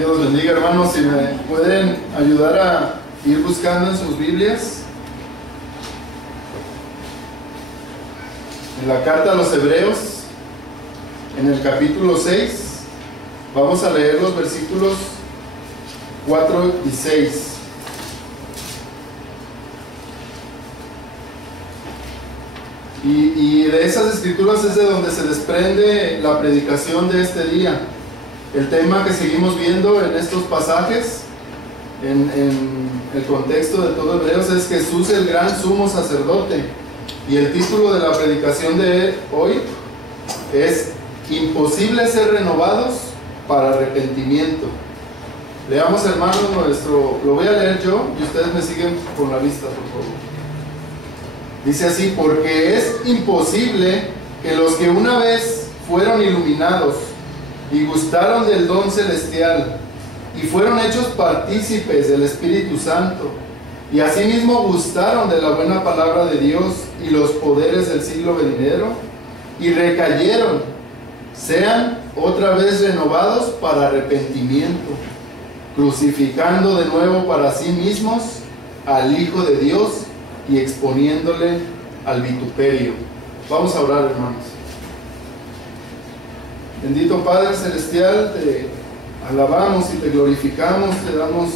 Dios los bendiga, hermanos. Si me pueden ayudar a ir buscando en sus Biblias, en la carta a los Hebreos, en el capítulo 6, vamos a leer los versículos 4 y 6. Y de esas escrituras es de donde se desprende la predicación de este día. El tema que seguimos viendo en estos pasajes, en el contexto de todo Hebreos, es Jesús el gran sumo sacerdote. Y el título de la predicación de hoy es Imposible ser renovados para arrepentimiento. Leamos, hermanos, lo voy a leer yo y ustedes me siguen con la vista, por favor. Dice así: porque es imposible que los que una vez fueron iluminados y gustaron del don celestial y fueron hechos partícipes del Espíritu Santo y asimismo gustaron de la buena palabra de Dios y los poderes del siglo venidero y recayeron, sean otra vez renovados para arrepentimiento, crucificando de nuevo para sí mismos al Hijo de Dios y exponiéndole al vituperio. Vamos a orar, hermanos. Bendito Padre Celestial, te alabamos y te glorificamos, te damos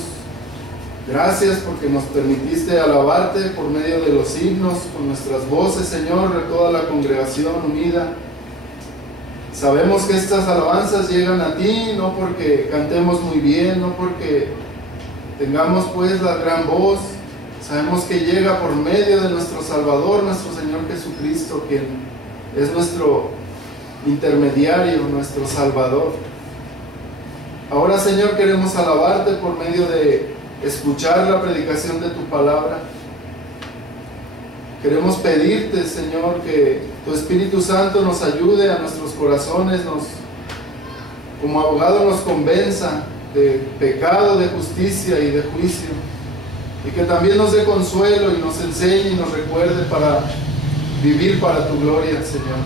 gracias porque nos permitiste alabarte por medio de los himnos, con nuestras voces, Señor, de toda la congregación unida. Sabemos que estas alabanzas llegan a ti, no porque cantemos muy bien, no porque tengamos pues la gran voz. Sabemos que llega por medio de nuestro Salvador, nuestro Señor Jesucristo, quien es nuestro intermediario, nuestro Salvador. Ahora, Señor, queremos alabarte por medio de escuchar la predicación de tu palabra. Queremos pedirte, Señor, que tu Espíritu Santo nos ayude a nuestros corazones, como abogado nos convenza de pecado, de justicia y de juicio. Y que también nos dé consuelo y nos enseñe y nos recuerde para vivir para tu gloria, Señor.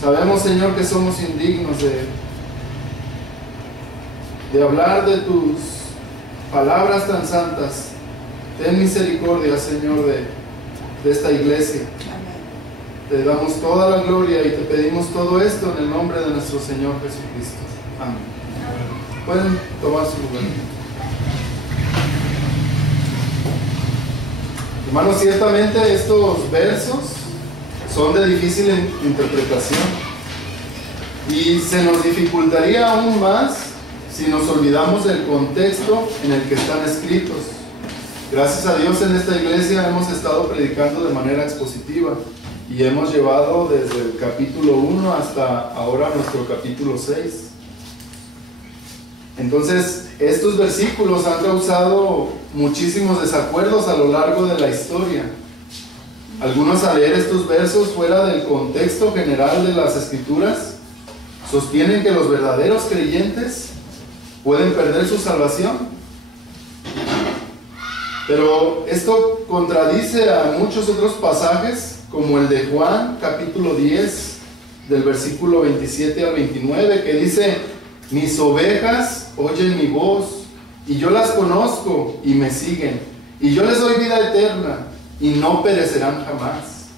Sabemos, Señor, que somos indignos de hablar de tus palabras tan santas. Ten misericordia, Señor, de esta iglesia. Te damos toda la gloria y te pedimos todo esto en el nombre de nuestro Señor Jesucristo. Amén. Pueden tomar su lugar. Hermanos, ciertamente estos versos son de difícil interpretación y se nos dificultaría aún más si nos olvidamos del contexto en el que están escritos. Gracias a Dios, en esta iglesia hemos estado predicando de manera expositiva y hemos llevado desde el capítulo 1 hasta ahora nuestro capítulo 6. Entonces, estos versículos han causado muchísimos desacuerdos a lo largo de la historia. Algunos, al leer estos versos fuera del contexto general de las Escrituras, sostienen que los verdaderos creyentes pueden perder su salvación. Pero esto contradice a muchos otros pasajes, como el de Juan, capítulo 10, del versículo 27 al 29, que dice: mis ovejas oyen mi voz, y yo las conozco y me siguen, y yo les doy vida eterna, y no perecerán jamás,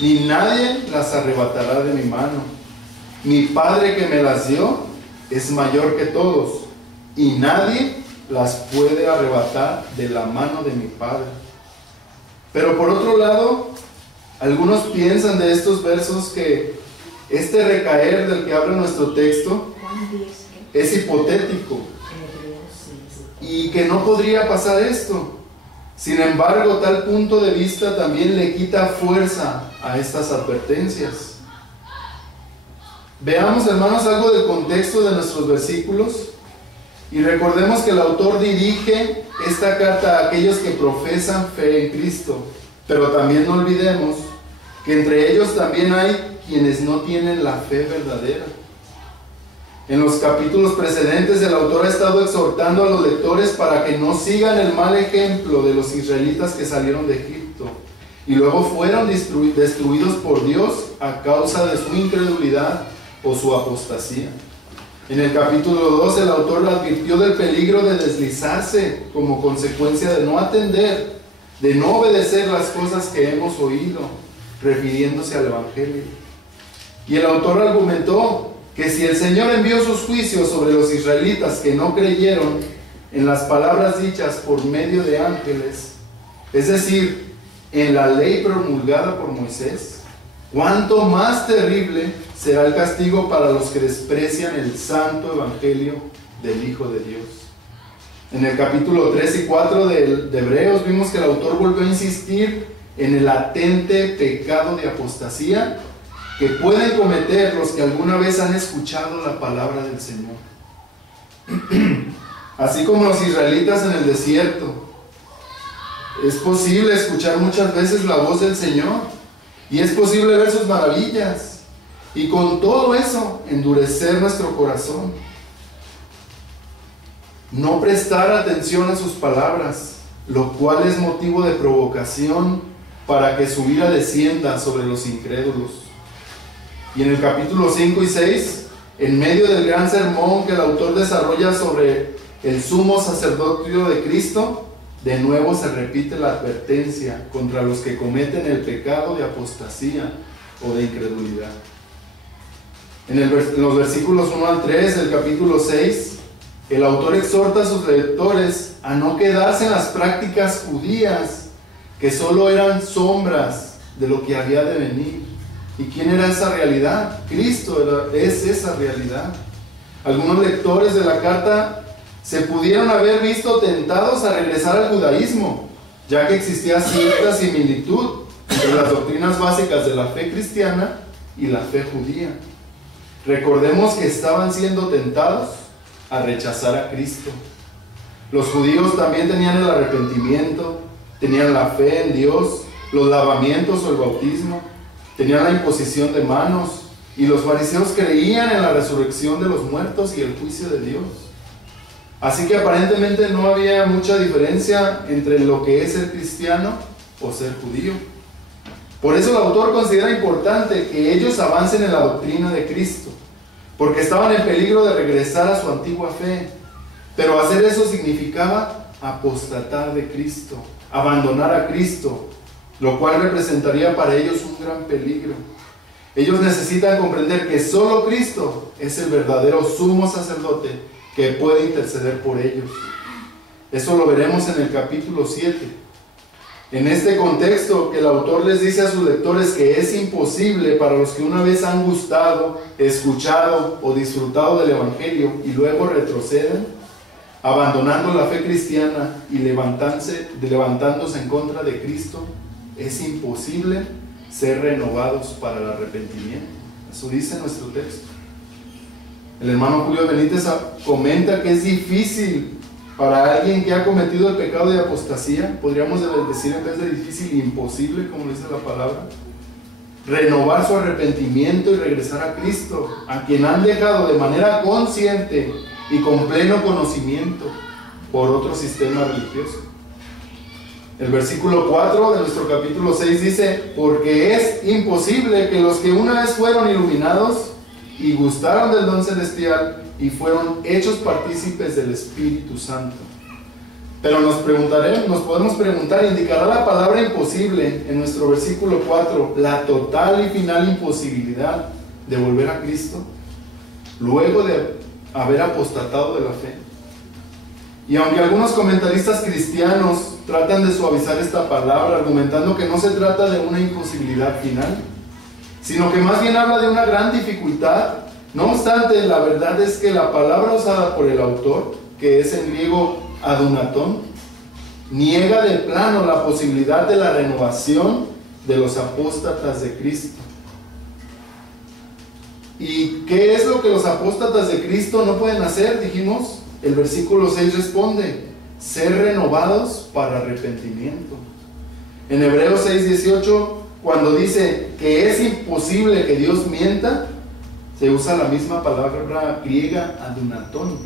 ni nadie las arrebatará de mi mano. Mi Padre que me las dio es mayor que todos, y nadie las puede arrebatar de la mano de mi Padre. Pero por otro lado, algunos piensan de estos versos que este recaer del que habla nuestro texto es hipotético y que no podría pasar esto. Sin embargo, tal punto de vista también le quita fuerza a estas advertencias. Veamos, hermanos, algo del contexto de nuestros versículos y recordemos que el autor dirige esta carta a aquellos que profesan fe en Cristo, pero también no olvidemos que entre ellos también hay quienes no tienen la fe verdadera. En los capítulos precedentes el autor ha estado exhortando a los lectores para que no sigan el mal ejemplo de los israelitas que salieron de Egipto y luego fueron destruidos por Dios a causa de su incredulidad o su apostasía. En el capítulo 2 el autor advirtió del peligro de deslizarse como consecuencia de no atender, de no obedecer las cosas que hemos oído, refiriéndose al Evangelio. Y el autor argumentó que si el Señor envió sus juicios sobre los israelitas que no creyeron en las palabras dichas por medio de ángeles, es decir, en la ley promulgada por Moisés, cuánto más terrible será el castigo para los que desprecian el santo evangelio del Hijo de Dios. En el capítulo 3 y 4 de Hebreos vimos que el autor volvió a insistir en el latente pecado de apostasía que pueden cometer los que alguna vez han escuchado la palabra del Señor. Así como los israelitas en el desierto, es posible escuchar muchas veces la voz del Señor y es posible ver sus maravillas y con todo eso endurecer nuestro corazón, no prestar atención a sus palabras, lo cual es motivo de provocación para que su ira descienda sobre los incrédulos. Y en el capítulo 5 y 6, en medio del gran sermón que el autor desarrolla sobre el sumo sacerdocio de Cristo, de nuevo se repite la advertencia contra los que cometen el pecado de apostasía o de incredulidad. En los versículos 1 al 3 del capítulo 6, el autor exhorta a sus lectores a no quedarse en las prácticas judías que solo eran sombras de lo que había de venir. ¿Y quién era esa realidad? Cristo es esa realidad. Algunos lectores de la carta se pudieron haber visto tentados a regresar al judaísmo, ya que existía cierta similitud entre las doctrinas básicas de la fe cristiana y la fe judía. Recordemos que estaban siendo tentados a rechazar a Cristo. Los judíos también tenían el arrepentimiento, tenían la fe en Dios, los lavamientos o el bautismo, tenían la imposición de manos, y los fariseos creían en la resurrección de los muertos y el juicio de Dios. Así que aparentemente no había mucha diferencia entre lo que es ser cristiano o ser judío. Por eso el autor considera importante que ellos avancen en la doctrina de Cristo, porque estaban en peligro de regresar a su antigua fe. Pero hacer eso significaba apostatar de Cristo, abandonar a Cristo, lo cual representaría para ellos un gran peligro. Ellos necesitan comprender que solo Cristo es el verdadero sumo sacerdote que puede interceder por ellos. Eso lo veremos en el capítulo 7. En este contexto que el autor les dice a sus lectores que es imposible para los que una vez han gustado, escuchado o disfrutado del Evangelio y luego retroceden, abandonando la fe cristiana y levantándose en contra de Cristo, es imposible ser renovados para el arrepentimiento. Eso dice nuestro texto. El hermano Julio Benítez comenta que es difícil para alguien que ha cometido el pecado de apostasía, podríamos decir en vez de difícil, imposible, como dice la palabra, renovar su arrepentimiento y regresar a Cristo, a quien han dejado de manera consciente y con pleno conocimiento por otro sistema religioso. El versículo 4 de nuestro capítulo 6 dice: porque es imposible que los que una vez fueron iluminados y gustaron del don celestial y fueron hechos partícipes del Espíritu Santo. Pero nos podemos preguntar, ¿indicará la palabra imposible en nuestro versículo 4 la total y final imposibilidad de volver a Cristo luego de haber apostatado de la fe? Y aunque algunos comentaristas cristianos tratan de suavizar esta palabra, argumentando que no se trata de una imposibilidad final, sino que más bien habla de una gran dificultad, no obstante, la verdad es que la palabra usada por el autor, que es en griego adunatón, niega de plano la posibilidad de la renovación de los apóstatas de Cristo. ¿Y qué es lo que los apóstatas de Cristo no pueden hacer? Dijimos, el versículo 6 responde: ser renovados para arrepentimiento. En Hebreos 6:18, cuando dice que es imposible que Dios mienta, se usa la misma palabra griega adunatón.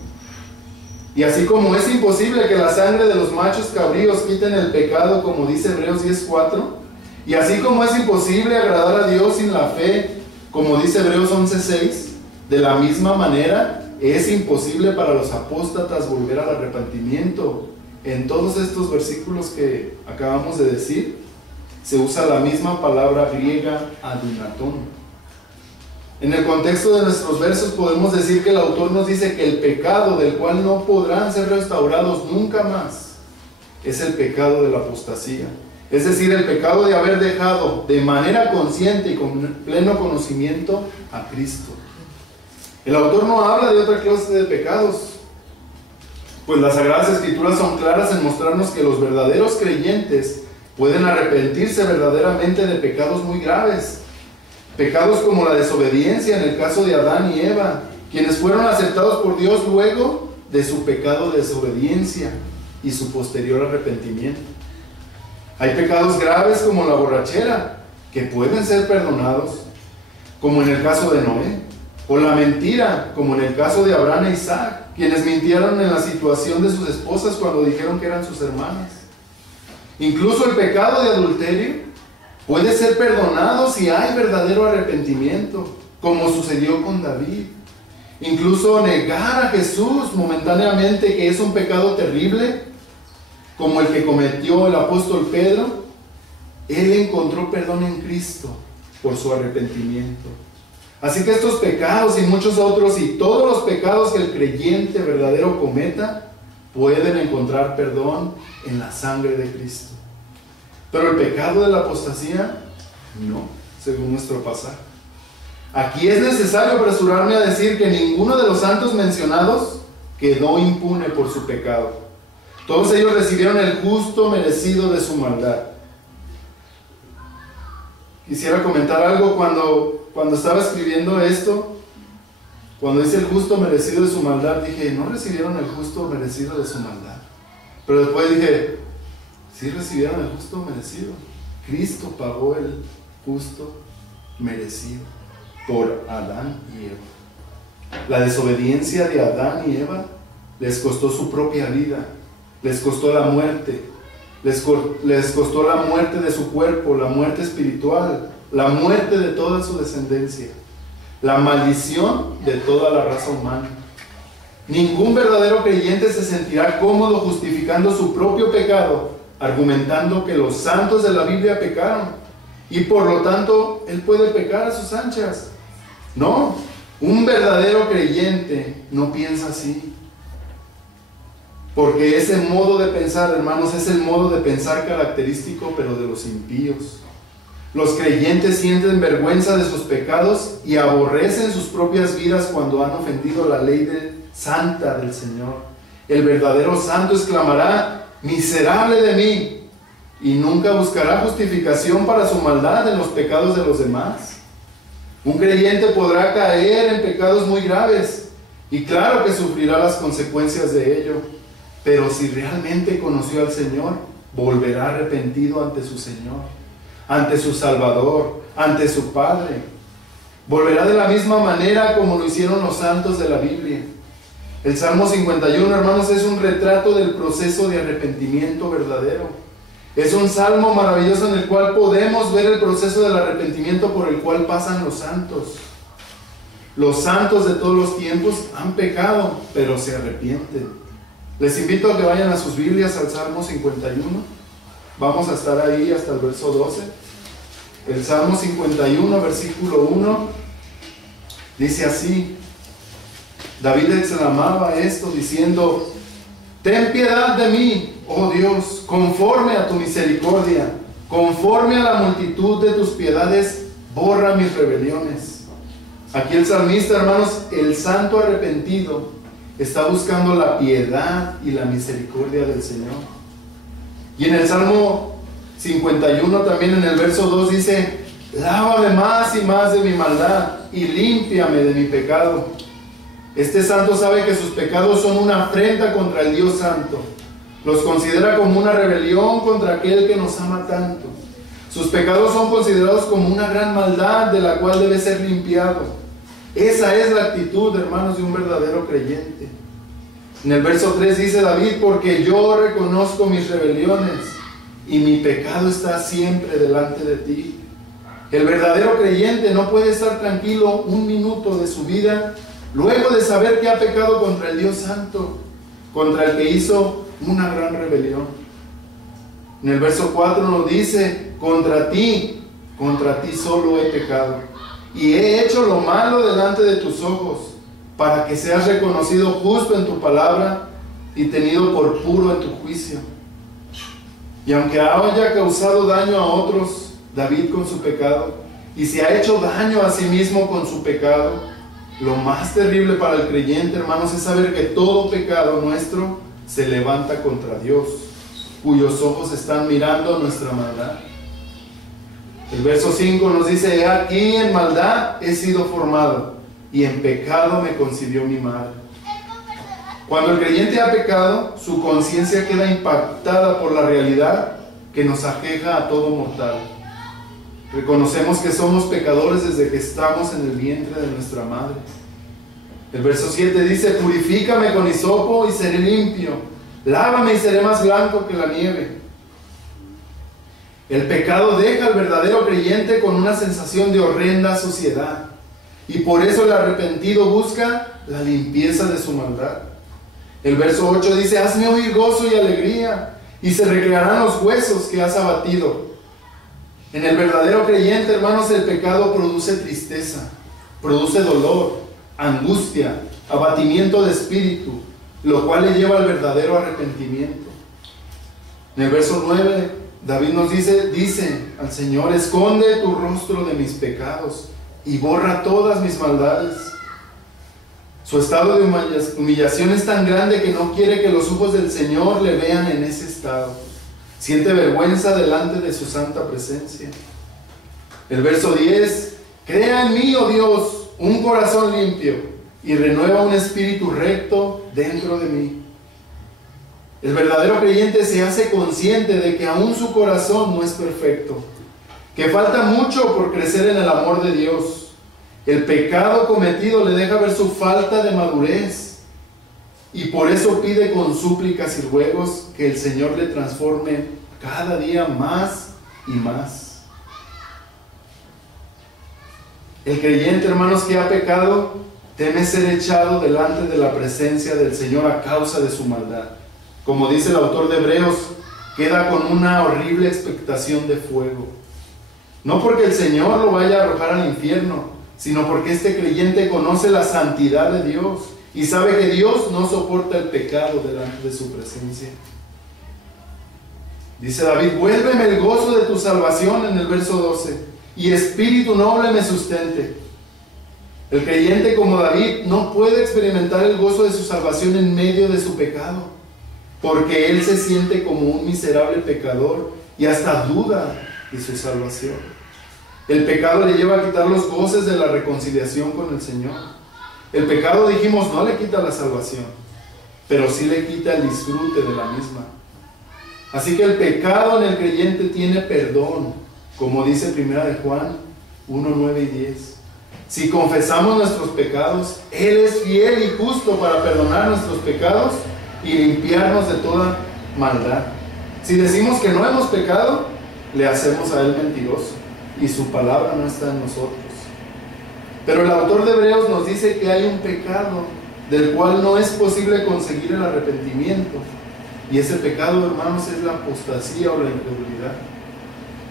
Y así como es imposible que la sangre de los machos cabríos quiten el pecado, como dice Hebreos 10:4, y así como es imposible agradar a Dios sin la fe, como dice Hebreos 11:6, de la misma manera es imposible para los apóstatas volver al arrepentimiento. En todos estos versículos que acabamos de decir, se usa la misma palabra griega adunatón. En el contexto de nuestros versos podemos decir que el autor nos dice que el pecado del cual no podrán ser restaurados nunca más es el pecado de la apostasía. Es decir, el pecado de haber dejado de manera consciente y con pleno conocimiento a Cristo. El autor no habla de otra clase de pecados, pues las Sagradas Escrituras son claras en mostrarnos que los verdaderos creyentes pueden arrepentirse verdaderamente de pecados muy graves. Pecados como la desobediencia en el caso de Adán y Eva, quienes fueron aceptados por Dios luego de su pecado de desobediencia y su posterior arrepentimiento. Hay pecados graves como la borrachera, que pueden ser perdonados, como en el caso de Noé, o la mentira, como en el caso de Abraham e Isaac, quienes mintieron en la situación de sus esposas cuando dijeron que eran sus hermanas. Incluso el pecado de adulterio puede ser perdonado si hay verdadero arrepentimiento, como sucedió con David. Incluso negar a Jesús momentáneamente, que es un pecado terrible, como el que cometió el apóstol Pedro, él encontró perdón en Cristo por su arrepentimiento. Así que estos pecados y muchos otros, y todos los pecados que el creyente verdadero cometa, pueden encontrar perdón en la sangre de Cristo. Pero el pecado de la apostasía, no, según nuestro pasaje. Aquí es necesario apresurarme a decir que ninguno de los santos mencionados quedó impune por su pecado. Todos ellos recibieron el justo merecido de su maldad. Quisiera comentar algo cuando estaba escribiendo esto. Cuando dice el justo merecido de su maldad, dije, no recibieron el justo merecido de su maldad. Pero después dije, sí recibieron el justo merecido. Cristo pagó el justo merecido por Adán y Eva. La desobediencia de Adán y Eva les costó su propia vida, les costó la muerte, les costó la muerte de su cuerpo, la muerte espiritual, la muerte de toda su descendencia, la maldición de toda la raza humana. Ningún verdadero creyente se sentirá cómodo justificando su propio pecado, argumentando que los santos de la Biblia pecaron y por lo tanto él puede pecar a sus anchas. No, un verdadero creyente no piensa así, porque ese modo de pensar, hermanos, es el modo de pensar característico pero de los impíos. Los creyentes sienten vergüenza de sus pecados y aborrecen sus propias vidas cuando han ofendido la ley santa del Señor. El verdadero santo exclamará, miserable de mí, y nunca buscará justificación para su maldad en los pecados de los demás. Un creyente podrá caer en pecados muy graves, y claro que sufrirá las consecuencias de ello, pero si realmente conoció al Señor, volverá arrepentido ante su Señor, ante su Salvador, ante su Padre. Volverá de la misma manera como lo hicieron los santos de la Biblia. El Salmo 51, hermanos, es un retrato del proceso de arrepentimiento verdadero. Es un salmo maravilloso en el cual podemos ver el proceso del arrepentimiento por el cual pasan los santos. Los santos de todos los tiempos han pecado, pero se arrepienten. Les invito a que vayan a sus Biblias al Salmo 51. Vamos a estar ahí hasta el verso 12. El Salmo 51, versículo 1, dice así. David exclamaba esto diciendo, ten piedad de mí, oh Dios, conforme a tu misericordia, conforme a la multitud de tus piedades, borra mis rebeliones. Aquí el salmista, hermanos, el santo arrepentido, está buscando la piedad y la misericordia del Señor. Y en el Salmo 51 también en el verso 2 dice, lávame más y más de mi maldad y límpiame de mi pecado. Este santo sabe que sus pecados son una afrenta contra el Dios santo. Los considera como una rebelión contra aquel que nos ama tanto. Sus pecados son considerados como una gran maldad de la cual debe ser limpiado. Esa es la actitud, hermanos, de un verdadero creyente. En el verso 3 dice David, porque yo reconozco mis rebeliones y mi pecado está siempre delante de ti. El verdadero creyente no puede estar tranquilo un minuto de su vida luego de saber que ha pecado contra el Dios Santo, contra el que hizo una gran rebelión. En el verso 4 nos dice: contra ti solo he pecado, y he hecho lo malo delante de tus ojos, para que seas reconocido justo en tu palabra y tenido por puro en tu juicio. Y aunque haya causado daño a otros, David con su pecado, y se ha hecho daño a sí mismo con su pecado, lo más terrible para el creyente, hermanos, es saber que todo pecado nuestro se levanta contra Dios, cuyos ojos están mirando nuestra maldad. El verso 5 nos dice: he aquí en maldad he sido formado, y en pecado me concibió mi madre. Cuando el creyente ha pecado, su conciencia queda impactada por la realidad que nos aqueja a todo mortal. Reconocemos que somos pecadores desde que estamos en el vientre de nuestra madre. El verso 7 dice: purifícame con hisopo y seré limpio, lávame y seré más blanco que la nieve. El pecado deja al verdadero creyente con una sensación de horrenda suciedad, y por eso el arrepentido busca la limpieza de su maldad. El verso 8 dice: hazme oír gozo y alegría, y se recrearán los huesos que has abatido. En el verdadero creyente, hermanos, el pecado produce tristeza, produce dolor, angustia, abatimiento de espíritu, lo cual le lleva al verdadero arrepentimiento. En el verso 9, David nos dice al Señor: esconde tu rostro de mis pecados y borra todas mis maldades. Su estado de humillación es tan grande que no quiere que los ojos del Señor le vean en ese estado. Siente vergüenza delante de su santa presencia. El verso 10: crea en mí, oh Dios, un corazón limpio, y renueva un espíritu recto dentro de mí. El verdadero creyente se hace consciente de que aún su corazón no es perfecto, que falta mucho por crecer en el amor de Dios. El pecado cometido le deja ver su falta de madurez, y por eso pide con súplicas y ruegos que el Señor le transforme cada día más y más. El creyente, hermanos, que ha pecado, teme ser echado delante de la presencia del Señor a causa de su maldad. Como dice el autor de Hebreos, queda con una horrible expectación de fuego. No porque el Señor lo vaya a arrojar al infierno, sino porque este creyente conoce la santidad de Dios y sabe que Dios no soporta el pecado delante de su presencia. Dice David: vuélveme el gozo de tu salvación, en el verso 12, y espíritu noble me sustente. El creyente, como David, no puede experimentar el gozo de su salvación en medio de su pecado, porque él se siente como un miserable pecador y hasta duda de su salvación. El pecado le lleva a quitar los goces de la reconciliación con el Señor. El pecado, dijimos, no le quita la salvación, pero sí le quita el disfrute de la misma. Así que el pecado en el creyente tiene perdón, como dice 1 de Juan 1, 9 y 10. Si confesamos nuestros pecados, Él es fiel y justo para perdonar nuestros pecados y limpiarnos de toda maldad. Si decimos que no hemos pecado, le hacemos a Él mentiroso, y su palabra no está en nosotros. Pero el autor de Hebreos nos dice que hay un pecado del cual no es posible conseguir el arrepentimiento, y ese pecado, hermanos, es la apostasía o la incredulidad.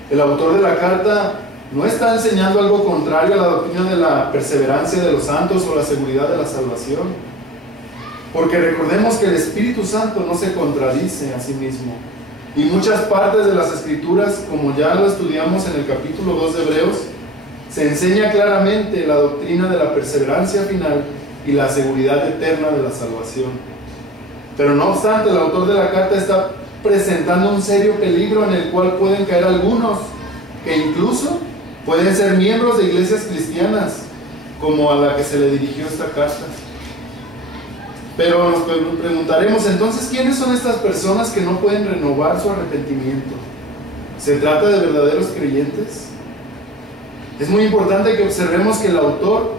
El autor de la carta no está enseñando algo contrario a la doctrina de la perseverancia de los santos o la seguridad de la salvación, porque recordemos que el Espíritu Santo no se contradice a sí mismo. Y muchas partes de las Escrituras, como ya lo estudiamos en el capítulo 2 de Hebreos, se enseña claramente la doctrina de la perseverancia final y la seguridad eterna de la salvación. Pero no obstante, el autor de la carta está presentando un serio peligro en el cual pueden caer algunos, que incluso pueden ser miembros de iglesias cristianas, como a la que se le dirigió esta carta. Pero nos preguntaremos entonces, ¿quiénes son estas personas que no pueden renovar su arrepentimiento? ¿Se trata de verdaderos creyentes? Es muy importante que observemos que el autor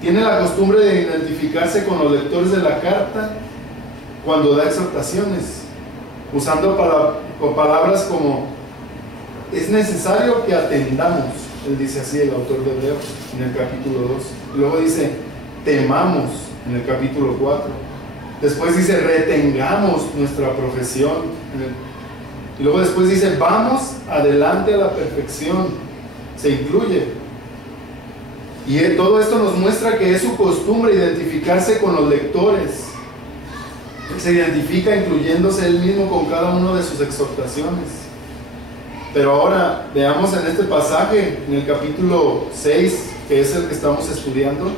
tiene la costumbre de identificarse con los lectores de la carta cuando da exhortaciones, usando palabras como: es necesario que atendamos. Él dice así, el autor de Hebreos, en el capítulo 2. Luego dice: temamos en el capítulo 4. Después dice retengamos nuestra profesión. Y luego después dice vamos adelante a la perfección. Se incluye. Y todo esto nos muestra que es su costumbre identificarse con los lectores. Él se identifica incluyéndose él mismo con cada una de sus exhortaciones. Pero ahora veamos en este pasaje, en el capítulo 6, que es el que estamos estudiando,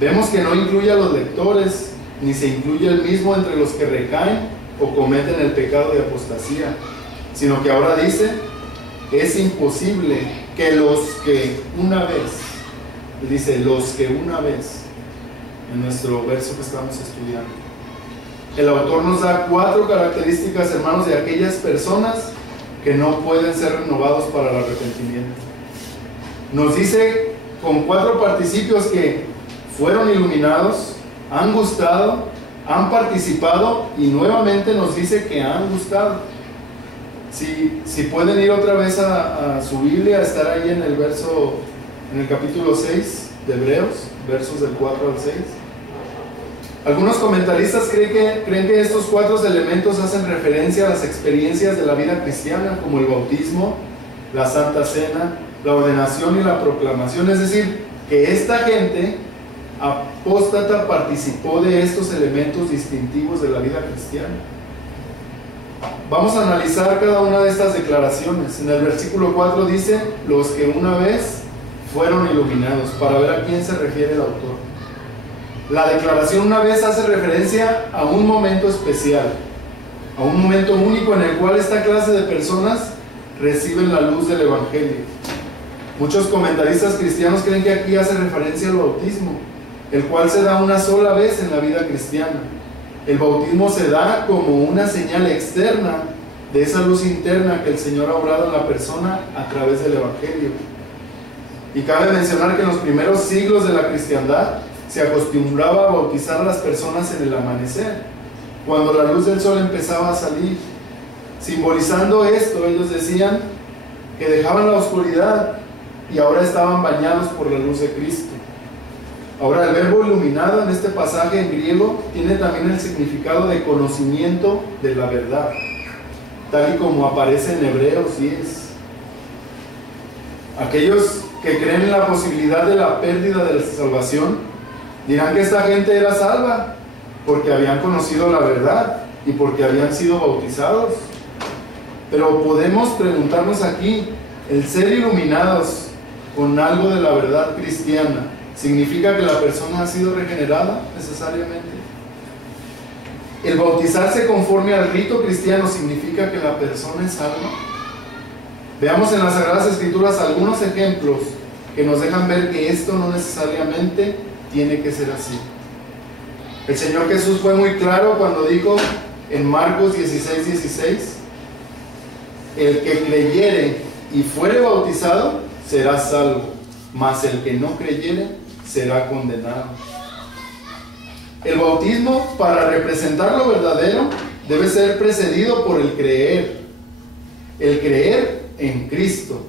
vemos que no incluye a los lectores, ni se incluye él mismo entre los que recaen o cometen el pecado de apostasía, sino que ahora dice, es imposible que los que una vez, dice los que una vez, en nuestro verso que estamos estudiando. El autor nos da 4 características, hermanos, de aquellas personas que no pueden ser renovados para el arrepentimiento. Nos dice con 4 participios que fueron iluminados, han gustado, han participado y nuevamente nos dice que han gustado. Si pueden ir otra vez a su Biblia, a estar ahí en el verso, en el capítulo 6 de Hebreos, versos del 4 al 6. Algunos comentaristas creen que estos 4 elementos hacen referencia a las experiencias de la vida cristiana, como el bautismo, la Santa Cena, la ordenación y la proclamación. Es decir, que esta gente apóstata participó de estos elementos distintivos de la vida cristiana. Vamos a analizar cada una de estas declaraciones. En el versículo 4 dice, los que una vez fueron iluminados, para ver a quién se refiere el autor. La declaración una vez hace referencia a un momento especial, a un momento único en el cual esta clase de personas reciben la luz del Evangelio. Muchos comentaristas cristianos creen que aquí hace referencia al bautismo, el cual se da una sola vez en la vida cristiana. El bautismo se da como una señal externa de esa luz interna que el Señor ha obrado en la persona a través del Evangelio. Y cabe mencionar que en los primeros siglos de la cristiandad se acostumbraba a bautizar a las personas en el amanecer, cuando la luz del sol empezaba a salir. Simbolizando esto, ellos decían que dejaban la oscuridad y ahora estaban bañados por la luz de Cristo. Ahora, el verbo iluminado en este pasaje en griego tiene también el significado de conocimiento de la verdad, tal y como aparece en Hebreos 10. Aquellos que creen en la posibilidad de la pérdida de la salvación dirán que esta gente era salva porque habían conocido la verdad y porque habían sido bautizados. Pero podemos preguntarnos aquí, ¿el ser iluminados con algo de la verdad cristiana significa que la persona ha sido regenerada necesariamente? ¿El bautizarse conforme al rito cristiano significa que la persona es salva? Veamos en las Sagradas Escrituras algunos ejemplos que nos dejan ver que esto no necesariamente tiene que ser así. El Señor Jesús fue muy claro cuando dijo en Marcos 16:16, el que creyere y fuere bautizado será salvo, mas el que no creyere será condenado. El bautismo, para representar lo verdadero, debe ser precedido por el creer en Cristo,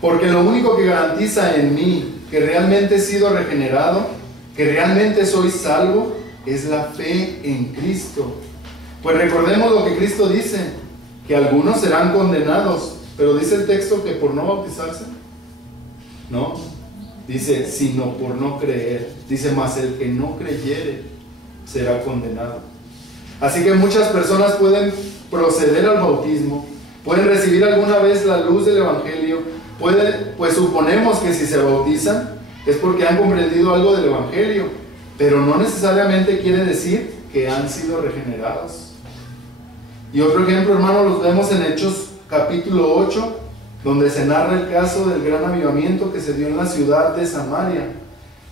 porque lo único que garantiza en mí que realmente he sido regenerado, que realmente soy salvo, es la fe en Cristo. Pues recordemos lo que Cristo dice, que algunos serán condenados, pero dice el texto que por no bautizarse, no, dice sino por no creer, dice mas el que no creyere será condenado. Así que muchas personas pueden proceder al bautismo, pueden recibir alguna vez la luz del Evangelio, pues suponemos que si se bautizan es porque han comprendido algo del Evangelio, pero no necesariamente quiere decir que han sido regenerados. Y otro ejemplo, hermano, los vemos en Hechos capítulo 8, donde se narra el caso del gran avivamiento que se dio en la ciudad de Samaria,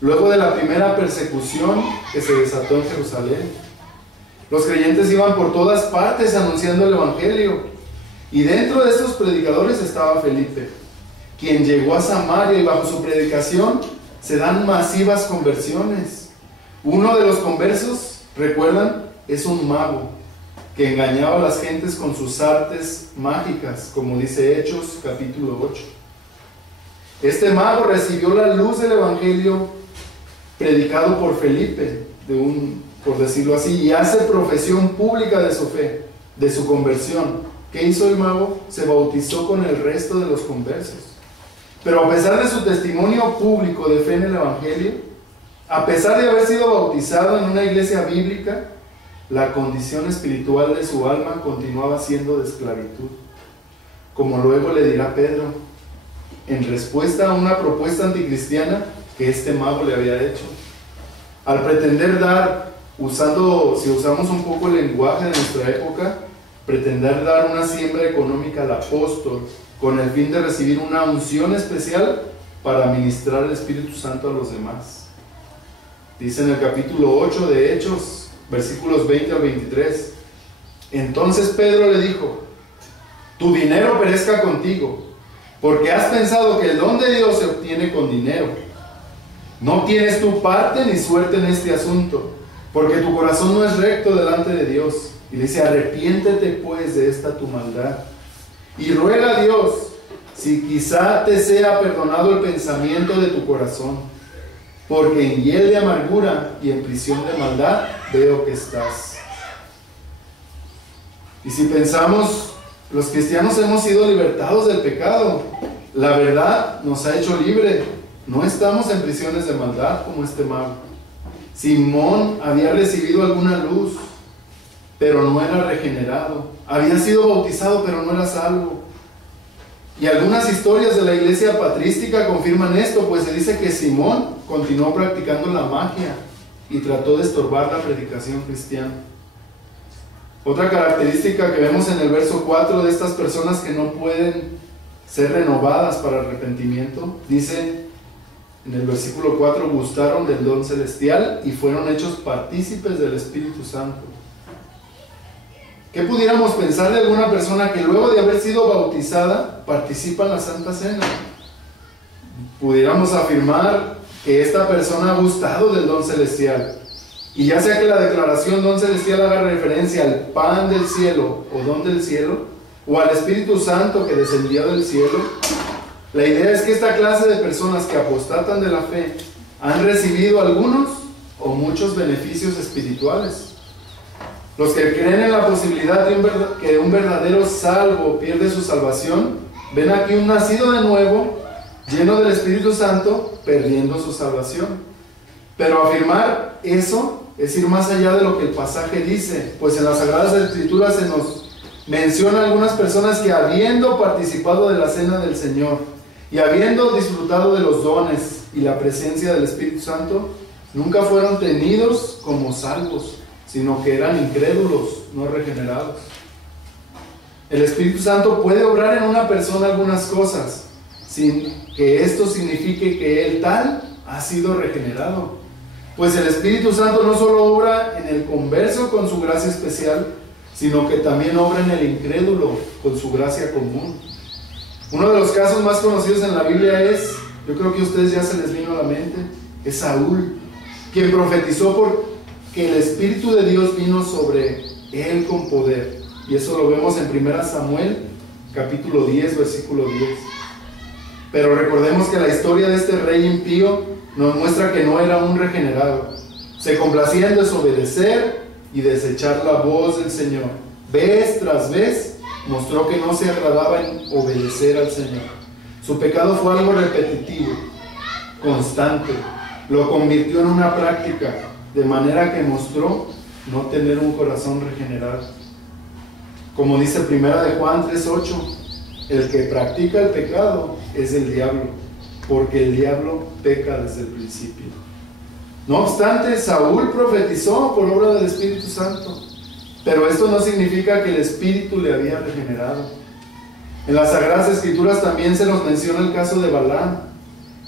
luego de la primera persecución que se desató en Jerusalén. Los creyentes iban por todas partes anunciando el Evangelio, y dentro de estos predicadores estaba Felipe, quien llegó a Samaria, y bajo su predicación se dan masivas conversiones. Uno de los conversos, ¿recuerdan? Es un mago que engañaba a las gentes con sus artes mágicas, como dice Hechos capítulo 8. Este mago recibió la luz del Evangelio, predicado por Felipe, por decirlo así, y hace profesión pública de su fe, de su conversión. ¿Qué hizo el mago? Se bautizó con el resto de los conversos. Pero a pesar de su testimonio público de fe en el Evangelio, a pesar de haber sido bautizado en una iglesia bíblica, la condición espiritual de su alma continuaba siendo de esclavitud, como luego le dirá Pedro, en respuesta a una propuesta anticristiana que este mago le había hecho. Al pretender dar, si usamos un poco el lenguaje de nuestra época, pretender dar una siembra económica al apóstol con el fin de recibir una unción especial para ministrar el Espíritu Santo a los demás. Dice en el capítulo 8 de Hechos, versículos 20 al 23, entonces Pedro le dijo, tu dinero perezca contigo, porque has pensado que el don de Dios se obtiene con dinero. No tienes tu parte ni suerte en este asunto, porque tu corazón no es recto delante de Dios. Y dice, arrepiéntete pues de esta tu maldad, y ruega a Dios, si quizá te sea perdonado el pensamiento de tu corazón, porque en hiel de amargura y en prisión de maldad veo que estás. Y si pensamos, los cristianos hemos sido libertados del pecado, la verdad nos ha hecho libre, no estamos en prisiones de maldad como este mago. Simón había recibido alguna luz, pero no era regenerado. Había sido bautizado, pero no era salvo. Y algunas historias de la iglesia patrística confirman esto, pues se dice que Simón continuó practicando la magia y trató de estorbar la predicación cristiana. Otra característica que vemos en el verso 4 de estas personas que no pueden ser renovadas para arrepentimiento, dice en el versículo 4, gustaron del don celestial y fueron hechos partícipes del Espíritu Santo. ¿Qué pudiéramos pensar de alguna persona que luego de haber sido bautizada participa en la Santa Cena? Pudiéramos afirmar que esta persona ha gustado del don celestial. Y ya sea que la declaración don celestial haga referencia al pan del cielo o don del cielo, o al Espíritu Santo que descendió del cielo, la idea es que esta clase de personas que apostatan de la fe han recibido algunos o muchos beneficios espirituales. Los que creen en la posibilidad de que un verdadero salvo pierde su salvación, ven aquí un nacido de nuevo, lleno del Espíritu Santo, perdiendo su salvación. Pero afirmar eso es ir más allá de lo que el pasaje dice, pues en las Sagradas Escrituras se nos menciona algunas personas que habiendo participado de la cena del Señor y habiendo disfrutado de los dones y la presencia del Espíritu Santo, nunca fueron tenidos como salvos, sino que eran incrédulos, no regenerados. El Espíritu Santo puede obrar en una persona algunas cosas, sin que esto signifique que él tal ha sido regenerado. Pues el Espíritu Santo no solo obra en el converso con su gracia especial, sino que también obra en el incrédulo con su gracia común. Uno de los casos más conocidos en la Biblia es, yo creo que a ustedes ya se les vino a la mente, es Saúl, quien profetizó que el Espíritu de Dios vino sobre él con poder. Y eso lo vemos en 1 Samuel, capítulo 10, versículo 10. Pero recordemos que la historia de este rey impío nos muestra que no era un regenerado. Se complacía en desobedecer y desechar la voz del Señor. Vez tras vez mostró que no se agradaba en obedecer al Señor. Su pecado fue algo repetitivo, constante. Lo convirtió en una práctica, de manera que mostró no tener un corazón regenerado. Como dice 1 de Juan 3:8, el que practica el pecado es el diablo, porque el diablo peca desde el principio. No obstante, Saúl profetizó por obra del Espíritu Santo, pero esto no significa que el Espíritu le había regenerado. En las Sagradas Escrituras también se nos menciona el caso de Balaam.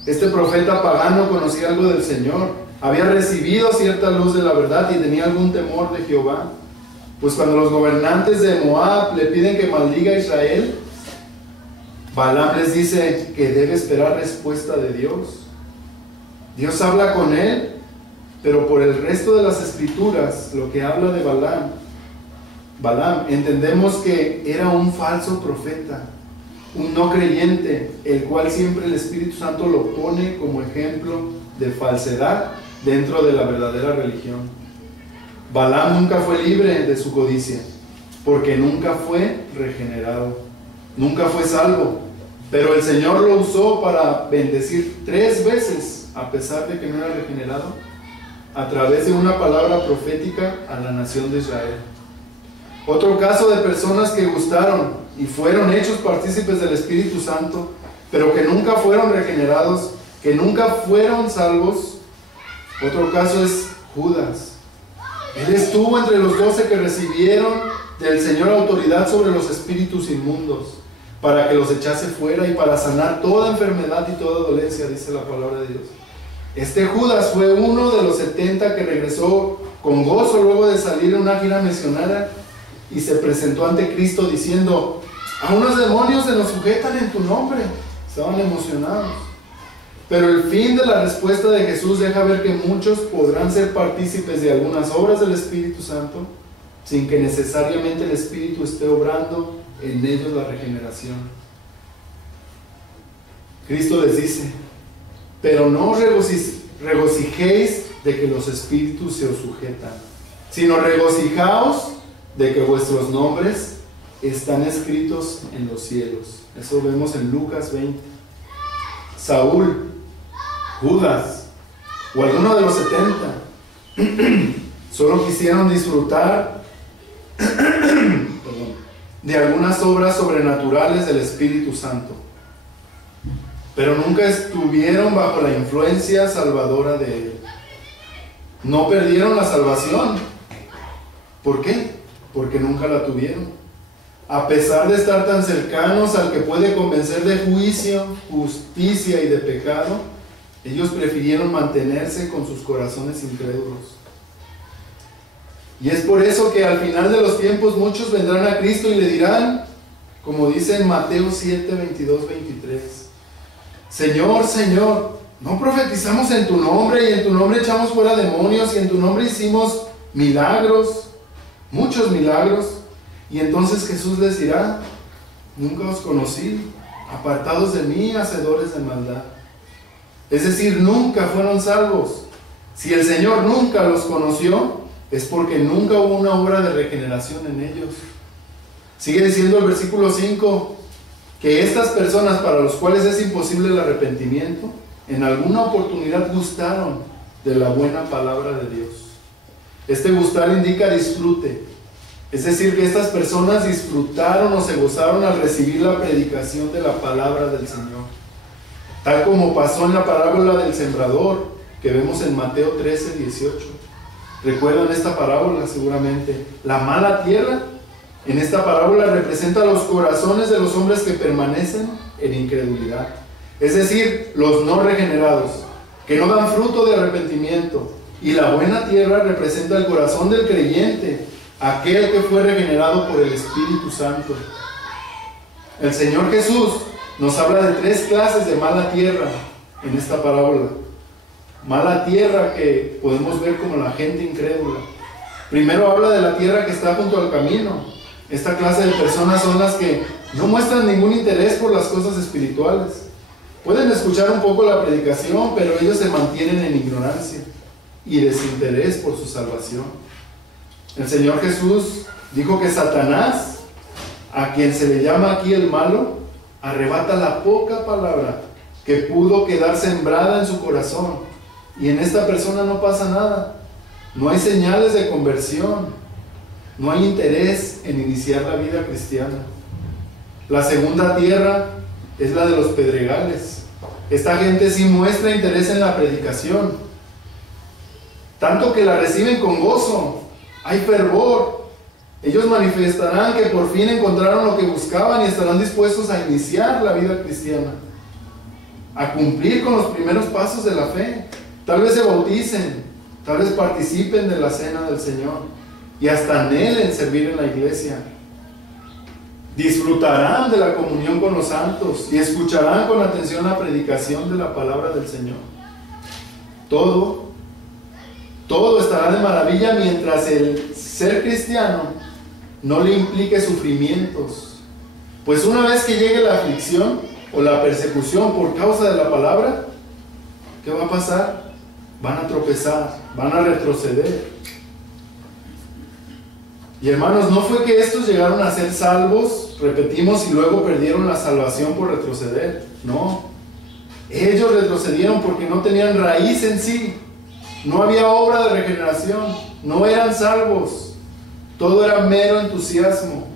Este profeta pagano conocía algo del Señor, había recibido cierta luz de la verdad y tenía algún temor de Jehová. Pues cuando los gobernantes de Moab le piden que maldiga a Israel, Balaam les dice que debe esperar respuesta de Dios. Dios habla con él, pero por el resto de las Escrituras, lo que habla de Balaam, entendemos que era un falso profeta, un no creyente, el cual siempre el Espíritu Santo lo pone como ejemplo de falsedad dentro de la verdadera religión. Balaam nunca fue libre de su codicia, porque nunca fue regenerado, nunca fue salvo, pero el Señor lo usó para bendecir 3 veces, a pesar de que no era regenerado, a través de una palabra profética a la nación de Israel. Otro caso de personas que gustaron y fueron hechos partícipes del Espíritu Santo, pero que nunca fueron regenerados, que nunca fueron salvos. Otro caso es Judas. Él estuvo entre los 12 que recibieron del Señor autoridad sobre los espíritus inmundos, para que los echase fuera y para sanar toda enfermedad y toda dolencia, dice la palabra de Dios. Este Judas fue uno de los 70 que regresó con gozo luego de salir en una gira misionera y se presentó ante Cristo diciendo: a unos demonios se nos sujetan en tu nombre. Estaban emocionados. Pero el fin de la respuesta de Jesús deja ver que muchos podrán ser partícipes de algunas obras del Espíritu Santo sin que necesariamente el Espíritu esté obrando en ellos la regeneración. Cristo les dice: pero no os regocijéis de que los espíritus se os sujetan, sino regocijaos de que vuestros nombres están escritos en los cielos. Eso vemos en Lucas 20. Saúl, Judas o alguno de los 70 solo quisieron disfrutar de algunas obras sobrenaturales del Espíritu Santo, pero nunca estuvieron bajo la influencia salvadora de Él. No perdieron la salvación. ¿Por qué? Porque nunca la tuvieron. A pesar de estar tan cercanos al que puede convencer de juicio, justicia y de pecado, ellos prefirieron mantenerse con sus corazones incrédulos. Y es por eso que al final de los tiempos muchos vendrán a Cristo y le dirán, como dice en Mateo 7, 22, 23: Señor, Señor, ¿no profetizamos en tu nombre, y en tu nombre echamos fuera demonios, y en tu nombre hicimos milagros, muchos milagros? Y entonces Jesús les dirá: nunca os conocí, apartados de mí, hacedores de maldad. Es decir, nunca fueron salvos. Si el Señor nunca los conoció, es porque nunca hubo una obra de regeneración en ellos. Sigue diciendo el versículo 5, que estas personas para los cuales es imposible el arrepentimiento, en alguna oportunidad gustaron de la buena palabra de Dios. Este gustar indica disfrute. Es decir, que estas personas disfrutaron o se gozaron al recibir la predicación de la palabra del Señor. Tal como pasó en la parábola del sembrador, que vemos en Mateo 13, 18. ¿Recuerdan esta parábola? Seguramente. La mala tierra, en esta parábola, representa los corazones de los hombres que permanecen en incredulidad. Es decir, los no regenerados, que no dan fruto de arrepentimiento. Y la buena tierra representa el corazón del creyente, aquel que fue regenerado por el Espíritu Santo. El Señor Jesús nos habla de 3 clases de mala tierra en esta parábola. Mala tierra que podemos ver como la gente incrédula. Primero habla de la tierra que está junto al camino. Esta clase de personas son las que no muestran ningún interés por las cosas espirituales. Pueden escuchar un poco la predicación, pero ellos se mantienen en ignorancia y desinterés por su salvación. El Señor Jesús dijo que Satanás, a quien se le llama aquí el malo, arrebata la poca palabra que pudo quedar sembrada en su corazón, y en esta persona no pasa nada. No hay señales de conversión, no hay interés en iniciar la vida cristiana. La segunda tierra es la de los pedregales. Esta gente sí muestra interés en la predicación, tanto que la reciben con gozo. Hay fervor. Ellos manifestarán que por fin encontraron lo que buscaban y estarán dispuestos a iniciar la vida cristiana, a cumplir con los primeros pasos de la fe. Tal vez se bauticen, tal vez participen de la cena del Señor y hasta anhelen servir en la iglesia. Disfrutarán de la comunión con los santos y escucharán con atención la predicación de la palabra del Señor. Todo estará de maravilla mientras el ser cristiano no le implique sufrimientos. Pues una vez que llegue la aflicción o la persecución por causa de la palabra, ¿qué va a pasar? van a tropezar, van a retroceder. Y hermanos, no fue que estos llegaron a ser salvos, repetimos, y luego perdieron la salvación por retroceder. No. Ellos retrocedieron porque no tenían raíz en sí. No había obra de regeneración. No eran salvos. Todo era mero entusiasmo,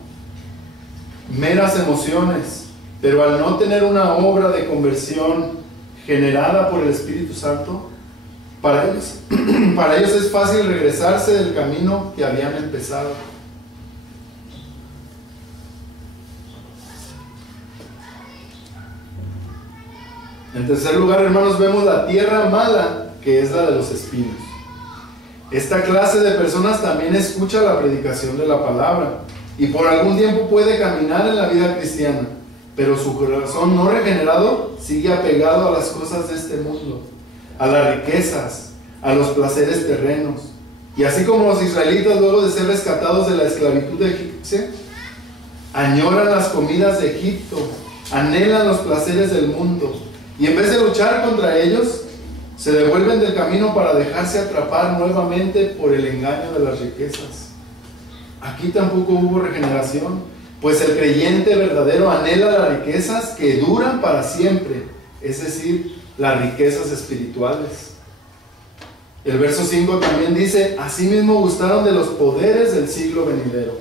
meras emociones. Pero al no tener una obra de conversión generada por el Espíritu Santo, para ellos es fácil regresarse del camino que habían empezado. En tercer lugar, hermanos, vemos la tierra mala, que es la de los espinos. Esta clase de personas también escucha la predicación de la palabra y por algún tiempo puede caminar en la vida cristiana, pero su corazón no regenerado sigue apegado a las cosas de este mundo, a las riquezas, a los placeres terrenos. Y así como los israelitas, luego de ser rescatados de la esclavitud egipcia, añoran las comidas de Egipto, anhelan los placeres del mundo, y en vez de luchar contra ellos, se devuelven del camino para dejarse atrapar nuevamente por el engaño de las riquezas. Aquí tampoco hubo regeneración, pues el creyente verdadero anhela las riquezas que duran para siempre, es decir, las riquezas espirituales. El verso 5 también dice: asimismo gustaron de los poderes del siglo venidero.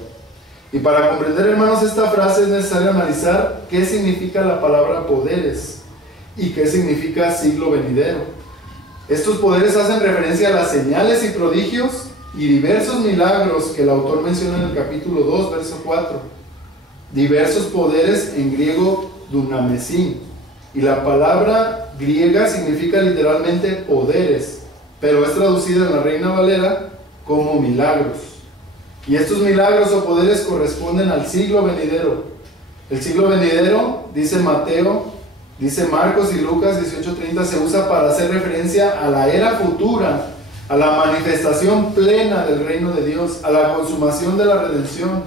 Y para comprender, hermanos, esta frase es necesario analizar qué significa la palabra poderes y qué significa siglo venidero. Estos poderes hacen referencia a las señales y prodigios y diversos milagros que el autor menciona en el capítulo 2, verso 4. Diversos poderes, en griego dunamesin, y la palabra griega significa literalmente poderes, pero es traducida en la Reina Valera como milagros. Y estos milagros o poderes corresponden al siglo venidero. El siglo venidero, dice Mateo, dice Marcos y Lucas 18:30, se usa para hacer referencia a la era futura, a la manifestación plena del reino de Dios, a la consumación de la redención,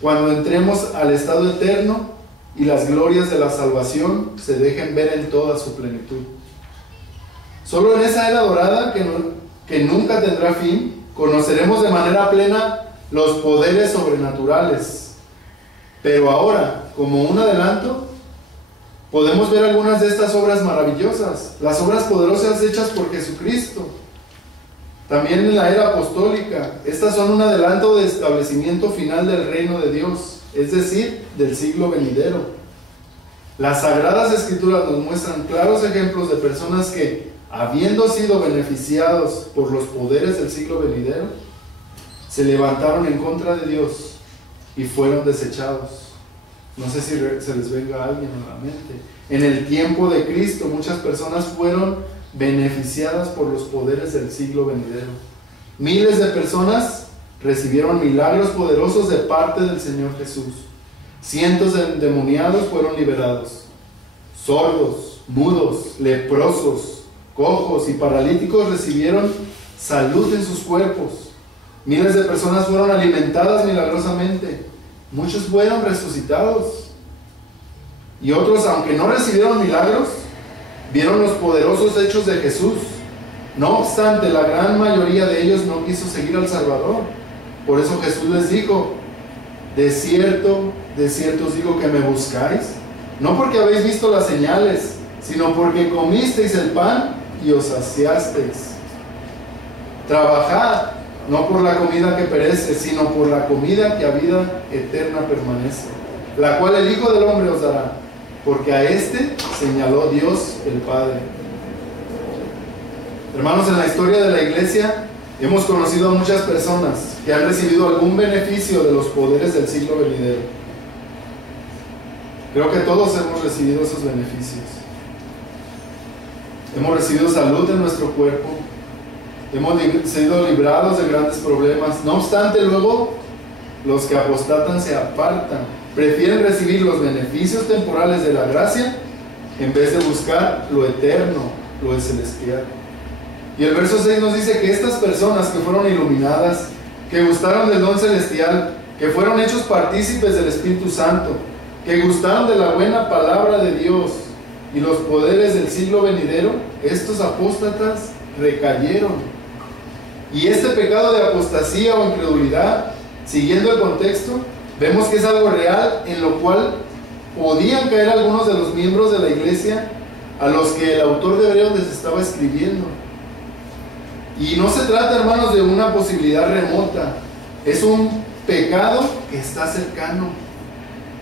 cuando entremos al estado eterno y las glorias de la salvación se dejen ver en toda su plenitud. Solo en esa era dorada que nunca tendrá fin, conoceremos de manera plena los poderes sobrenaturales. Pero ahora, como un adelanto, podemos ver algunas de estas obras maravillosas, las obras poderosas hechas por Jesucristo. También en la era apostólica, estas son un adelanto de establecimiento final del reino de Dios, es decir, del siglo venidero. Las Sagradas Escrituras nos muestran claros ejemplos de personas que, habiendo sido beneficiados por los poderes del siglo venidero, se levantaron en contra de Dios y fueron desechados. No sé si se les venga a alguien a la mente. En el tiempo de Cristo, muchas personas fueron beneficiadas por los poderes del siglo venidero. Miles de personas recibieron milagros poderosos de parte del Señor Jesús. Cientos de endemoniados fueron liberados. Sordos, mudos, leprosos, cojos y paralíticos recibieron salud en sus cuerpos. Miles de personas fueron alimentadas milagrosamente. Muchos fueron resucitados. Y otros, aunque no recibieron milagros, vieron los poderosos hechos de Jesús. No obstante, la gran mayoría de ellos no quiso seguir al Salvador. Por eso Jesús les dijo: de cierto os digo que me buscáis, no porque habéis visto las señales, sino porque comisteis el pan y os saciasteis. Trabajad, no por la comida que perece, sino por la comida que a vida eterna permanece, la cual el Hijo del Hombre os dará, porque a este señaló Dios el Padre. Hermanos, en la historia de la iglesia hemos conocido a muchas personas que han recibido algún beneficio de los poderes del siglo venidero. Creo que todos hemos recibido esos beneficios. Hemos recibido salud en nuestro cuerpo, hemos sido librados de grandes problemas. No obstante, luego los que apostatan se apartan, prefieren recibir los beneficios temporales de la gracia en vez de buscar lo eterno, lo celestial. Y el verso 6 nos dice que estas personas que fueron iluminadas, que gustaron del don celestial, que fueron hechos partícipes del Espíritu Santo, que gustaron de la buena palabra de Dios y los poderes del siglo venidero, estos apóstatas recayeron. Y este pecado de apostasía o incredulidad, siguiendo el contexto, vemos que es algo real en lo cual podían caer algunos de los miembros de la iglesia a los que el autor de Hebreos les estaba escribiendo. Y no se trata, hermanos, de una posibilidad remota, es un pecado que está cercano.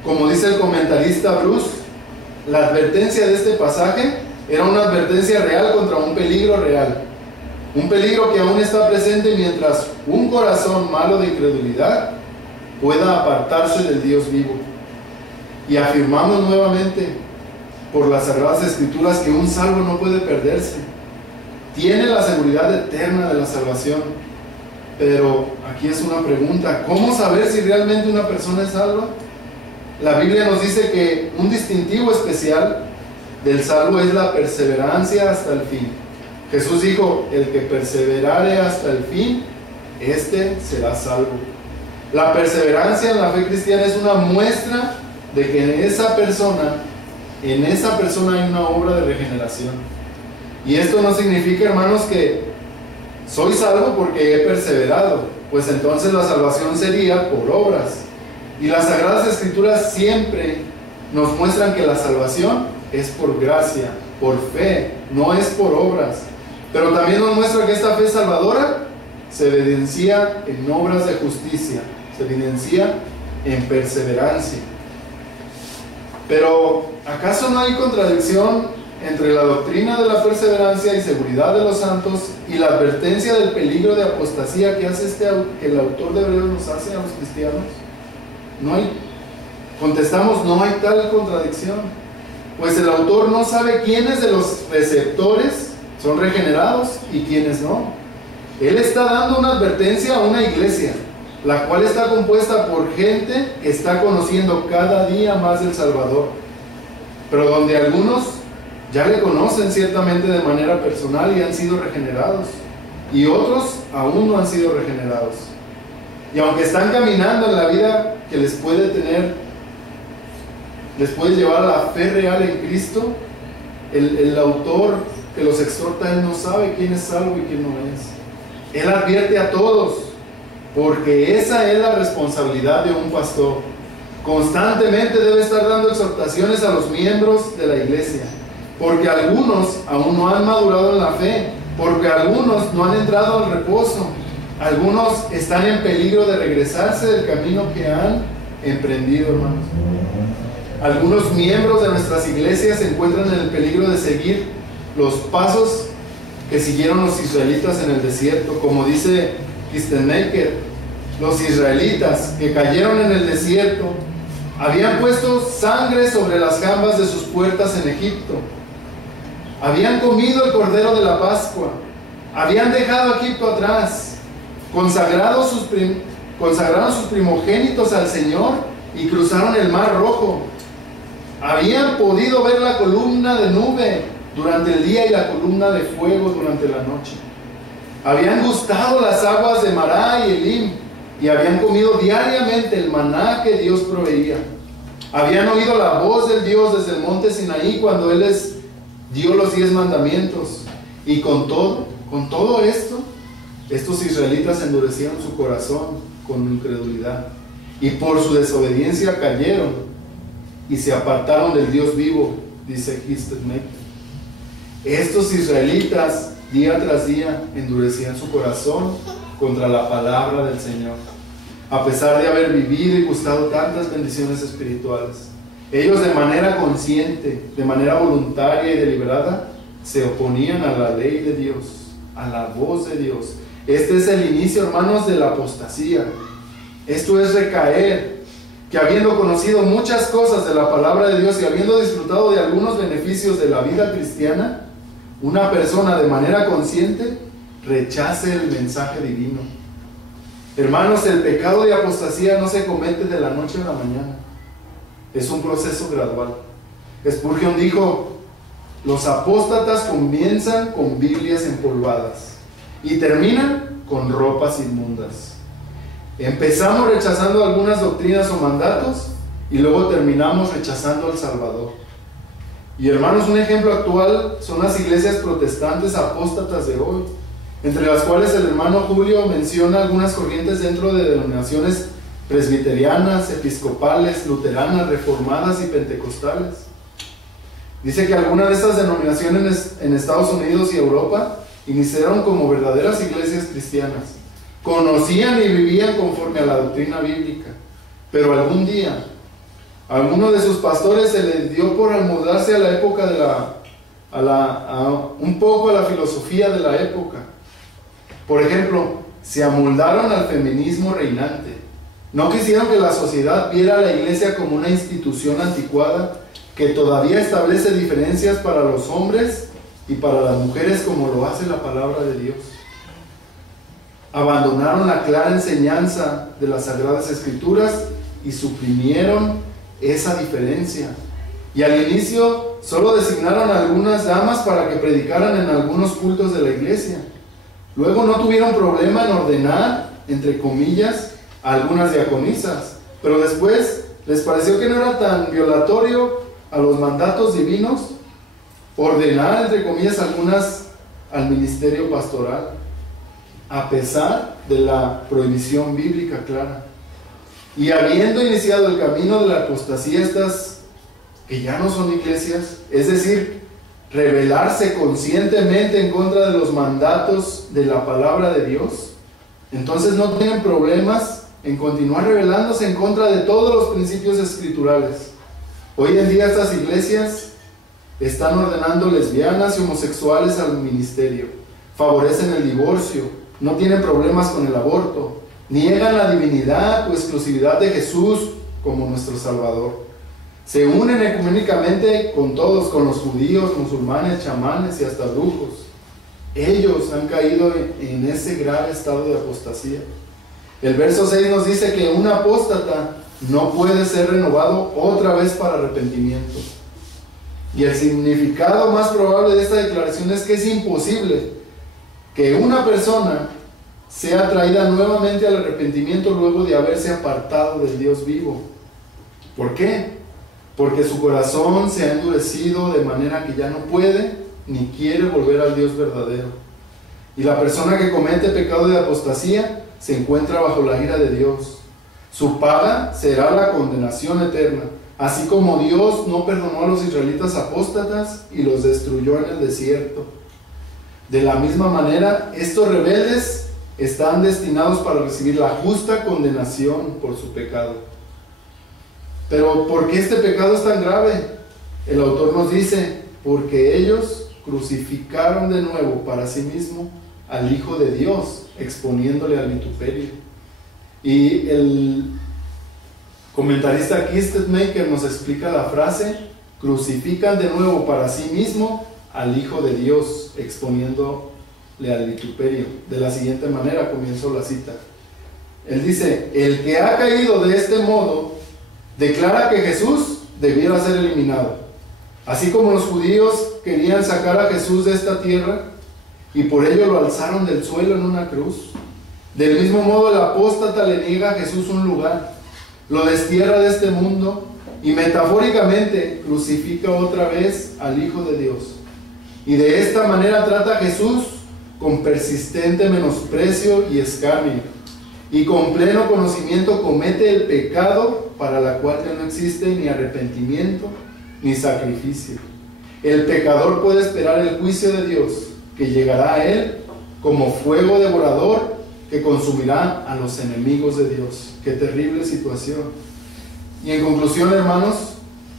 Como dice el comentarista Bruce, la advertencia de este pasaje era una advertencia real contra un peligro real. Un peligro que aún está presente mientras un corazón malo de incredulidad pueda apartarse del Dios vivo. Y afirmamos nuevamente por las Sagradas Escrituras que un salvo no puede perderse. Tiene la seguridad eterna de la salvación. Pero aquí es una pregunta: ¿cómo saber si realmente una persona es salva? La Biblia nos dice que un distintivo especial del salvo es la perseverancia hasta el fin. Jesús dijo: el que perseverare hasta el fin, este será salvo. La perseverancia en la fe cristiana es una muestra de que en esa persona hay una obra de regeneración. Y esto no significa, hermanos, que soy salvo porque he perseverado, pues entonces la salvación sería por obras. Y las Sagradas Escrituras siempre nos muestran que la salvación es por gracia, por fe, no es por obras. Pero también nos muestra que esta fe salvadora se evidencia en obras de justicia, se evidencia en perseverancia. Pero ¿acaso no hay contradicción entre la doctrina de la perseverancia y seguridad de los santos y la advertencia del peligro de apostasía que hace que el autor de Hebreos nos hace a los cristianos? No hay. Contestamos, no hay tal contradicción, pues el autor no sabe quiénes de los receptores son regenerados y quiénes no. Él está dando una advertencia a una iglesia, la cual está compuesta por gente que está conociendo cada día más del Salvador, pero donde algunos ya le conocen ciertamente de manera personal y han sido regenerados, y otros aún no han sido regenerados. Y aunque están caminando en la vida que les puede llevar a la fe real en Cristo, el autor que los exhorta, él no sabe quién es salvo y quién no es. Él advierte a todos, porque esa es la responsabilidad de un pastor. Constantemente debe estar dando exhortaciones a los miembros de la iglesia, porque algunos aún no han madurado en la fe, porque algunos no han entrado al reposo, algunos están en peligro de regresarse del camino que han emprendido, hermanos. Algunos miembros de nuestras iglesias se encuentran en el peligro de seguir los pasos que siguieron los israelitas en el desierto. Como dice Kistenmaker, los israelitas que cayeron en el desierto habían puesto sangre sobre las jambas de sus puertas en Egipto, habían comido el cordero de la Pascua, habían dejado Egipto atrás, consagraron sus primogénitos al Señor y cruzaron el Mar Rojo. Habían podido ver la columna de nube durante el día y la columna de fuego durante la noche. Habían gustado las aguas de Mará y Elim y habían comido diariamente el maná que Dios proveía. Habían oído la voz del Dios desde el monte Sinaí cuando Él les dio los 10 mandamientos. Y con todo esto, estos israelitas endurecieron su corazón con incredulidad y por su desobediencia cayeron y se apartaron del Dios vivo, dice Kistenmaker. Estos israelitas día tras día endurecían su corazón contra la palabra del Señor, a pesar de haber vivido y gustado tantas bendiciones espirituales. Ellos de manera consciente, de manera voluntaria y deliberada, se oponían a la ley de Dios, a la voz de Dios. Este es el inicio, hermanos, de la apostasía. Esto es recaer, que habiendo conocido muchas cosas de la palabra de Dios y habiendo disfrutado de algunos beneficios de la vida cristiana, una persona de manera consciente rechace el mensaje divino. Hermanos, el pecado de apostasía no se comete de la noche a la mañana. Es un proceso gradual. Spurgeon dijo: los apóstatas comienzan con Biblias empolvadas y terminan con ropas inmundas. Empezamos rechazando algunas doctrinas o mandatos y luego terminamos rechazando al Salvador. Y hermanos, un ejemplo actual son las iglesias protestantes apóstatas de hoy, entre las cuales el hermano Julio menciona algunas corrientes dentro de denominaciones presbiterianas, episcopales, luteranas, reformadas y pentecostales. Dice que algunas de estas denominaciones en Estados Unidos y Europa iniciaron como verdaderas iglesias cristianas. Conocían y vivían conforme a la doctrina bíblica, pero algún día a alguno de sus pastores se le dio por amoldarse a la época un poco a la filosofía de la época. Por ejemplo, se amoldaron al feminismo reinante. No quisieron que la sociedad viera a la iglesia como una institución anticuada que todavía establece diferencias para los hombres y para las mujeres, como lo hace la palabra de Dios. Abandonaron la clara enseñanza de las Sagradas Escrituras y suprimieron esa diferencia. Y al inicio solo designaron a algunas damas para que predicaran en algunos cultos de la iglesia. Luego no tuvieron problema en ordenar, entre comillas, a algunas diaconisas, pero después les pareció que no era tan violatorio a los mandatos divinos ordenar, entre comillas, algunas al ministerio pastoral, a pesar de la prohibición bíblica clara. Y habiendo iniciado el camino de la apostasía, estas que ya no son iglesias, es decir, rebelarse conscientemente en contra de los mandatos de la palabra de Dios, entonces no tienen problemas en continuar rebelándose en contra de todos los principios escriturales. Hoy en día estas iglesias están ordenando lesbianas y homosexuales al ministerio, favorecen el divorcio, no tienen problemas con el aborto, niegan la divinidad o exclusividad de Jesús como nuestro Salvador. Se unen ecuménicamente con todos, con los judíos, musulmanes, chamanes y hasta brujos. Ellos han caído en ese grave estado de apostasía. El verso 6 nos dice que un apóstata no puede ser renovado otra vez para arrepentimiento. Y el significado más probable de esta declaración es que es imposible que una persona sea traída nuevamente al arrepentimiento luego de haberse apartado del Dios vivo. ¿Por qué? Porque su corazón se ha endurecido de manera que ya no puede ni quiere volver al Dios verdadero. Y la persona que comete pecado de apostasía se encuentra bajo la ira de Dios. Su paga será la condenación eterna, así como Dios no perdonó a los israelitas apóstatas y los destruyó en el desierto. De la misma manera, estos rebeldes están destinados para recibir la justa condenación por su pecado. Pero ¿por qué este pecado es tan grave? El autor nos dice, porque ellos crucificaron de nuevo para sí mismo al Hijo de Dios, exponiéndole al vituperio. Y el comentarista Keith Stedmaker nos explica la frase, crucifican de nuevo para sí mismo al Hijo de Dios, exponiéndole al vituperio. De la siguiente manera, comienzo la cita. Él dice, el que ha caído de este modo, declara que Jesús debiera ser eliminado. Así como los judíos querían sacar a Jesús de esta tierra, y por ello lo alzaron del suelo en una cruz. Del mismo modo el apóstata le niega a Jesús un lugar, lo destierra de este mundo y metafóricamente crucifica otra vez al Hijo de Dios. Y de esta manera trata a Jesús con persistente menosprecio y escarnio, y con pleno conocimiento comete el pecado para la cual ya no existe ni arrepentimiento ni sacrificio. El pecador puede esperar el juicio de Dios, que llegará a él como fuego devorador que consumirá a los enemigos de Dios. Qué terrible situación. Y en conclusión, hermanos,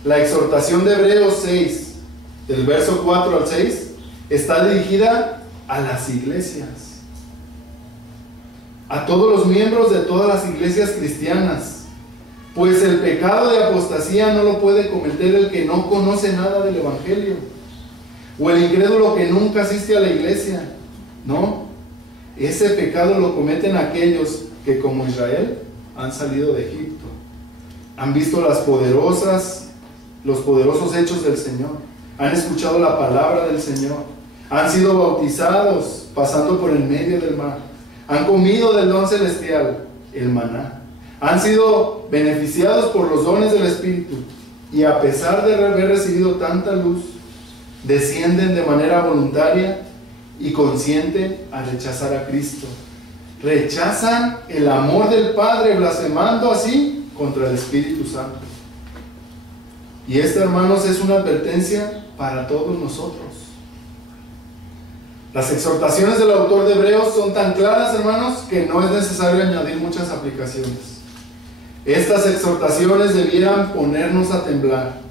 la exhortación de Hebreos 6, del verso 4 al 6, está dirigida a las iglesias, a todos los miembros de todas las iglesias cristianas, pues el pecado de apostasía no lo puede cometer el que no conoce nada del Evangelio, o el incrédulo que nunca asiste a la iglesia. No, ese pecado lo cometen aquellos que, como Israel, han salido de Egipto, han visto los poderosos hechos del Señor, han escuchado la palabra del Señor, han sido bautizados pasando por el medio del mar, han comido del don celestial, el maná, han sido beneficiados por los dones del Espíritu y a pesar de haber recibido tanta luz, descienden de manera voluntaria y consciente a rechazar a Cristo. Rechazan el amor del Padre, blasfemando así contra el Espíritu Santo. Y esta, hermanos, es una advertencia para todos nosotros. Las exhortaciones del autor de Hebreos son tan claras, hermanos, que no es necesario añadir muchas aplicaciones. Estas exhortaciones debieran ponernos a temblar